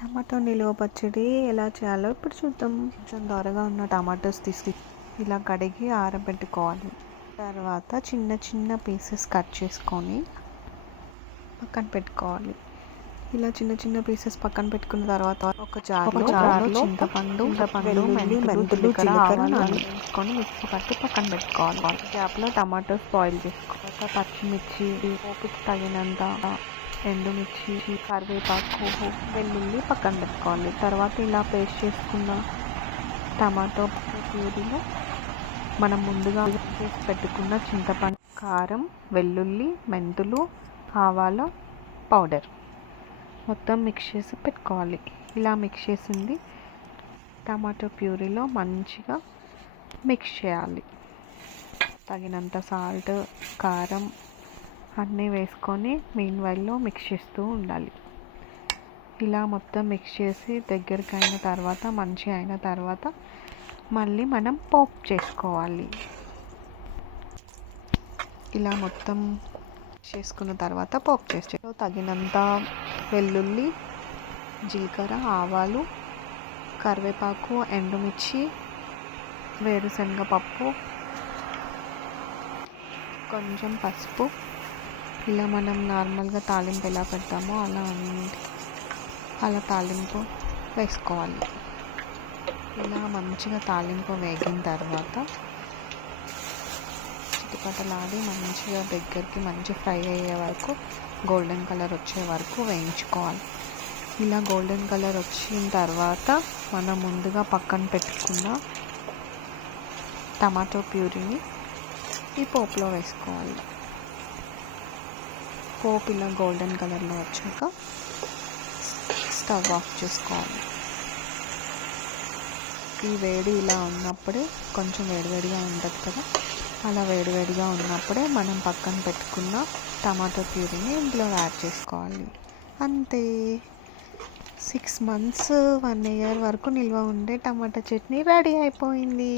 Tomato నిలువ పచ్చడి ఎలా చేయాలో ఇప్పుడు చూద్దాం. కొంచెం దోరగా ఉన్న టమాటోస్ తీసి ఇలా కడిగి ఆరబెట్టుకోవాలి. తర్వాత చిన్న చిన్న పీసెస్ కట్ చేసుకొని పక్కన పెట్టుకోవాలి. ఇలా చిన్న చిన్న పీసెస్ పక్కన పెట్టుకున్న తర్వాత ఒక జార్లో చింతపండు, మెంతులు, జీలకర్ర వేసుకొని మిక్సీ పట్టి పక్కన పెట్టుకోవాలి. గ్యాప్లో టమాటోస్ బాయిల్ చేసుకోవాలి. పచ్చిమిర్చి, పోపుకి తగినంత ఎండుమిర్చి, కరివేపాకు, వెల్లుల్లి పక్కన పెట్టుకోవాలి. తర్వాత ఇలా పేస్ట్ చేసుకున్న టమాటో ప్యూరీలో మనం ముందుగా చేసి పెట్టుకున్న చింతపండు, కారం, వెల్లుల్లి, మెంతులు, ఆవాల పౌడర్ మొత్తం మిక్స్ చేసి పెట్టుకోవాలి. ఇలా మిక్స్ చేసింది టమాటో ప్యూరీలో మంచిగా మిక్స్ చేయాలి. తగినంత సాల్ట్, కారం అన్నీ వేసుకొని మీన్వైల్లో మిక్స్ చేస్తూ ఉండాలి. ఇలా మొత్తం మిక్స్ చేసి దగ్గరికి అయిన తర్వాత మంచిగా అయిన తర్వాత మళ్ళీ మనం పోపు చేసుకోవాలి. ఇలా మొత్తం చేసుకున్న తర్వాత పోపు చేస్తే తగినంత వెల్లుల్లి, జీలకర్ర, ఆవాలు, కరివేపాకు, ఎండుమిర్చి, వేరుశనగ పప్పు, కొంచెం పసుపు, ఇలా మనం నార్మల్గా తాలింపు ఎలా పెడతామో అలా తాలింపు వేసుకోవాలి. ఇలా మంచిగా తాలింపు వేగిన తర్వాత చిటిపటలాడి మంచిగా దగ్గరికి మంచి ఫ్రై అయ్యే వరకు గోల్డెన్ కలర్ వచ్చే వరకు వేయించుకోవాలి. ఇలా గోల్డెన్ కలర్ వచ్చిన తర్వాత మనం ముందుగా పక్కన పెట్టుకున్న టమాటో ప్యూరీని ఈ పోపులో వేసుకోవాలి. పోపు ఇలా గోల్డెన్ కలర్లో వచ్చాక స్టవ్ ఆఫ్ చేసుకోవాలి. ఈ వేడి ఇలా ఉన్నప్పుడే కొంచెం వేడివేడిగా ఉంటుంది కదా, అలా వేడివేడిగా ఉన్నప్పుడే మనం పక్కన పెట్టుకున్న టమాటో ప్యూరీని ఇందులో యాడ్ చేసుకోవాలి. అంతే, 6 months 1 year వరకు నిల్వ ఉండే టమాటా చట్నీ రెడీ అయిపోయింది.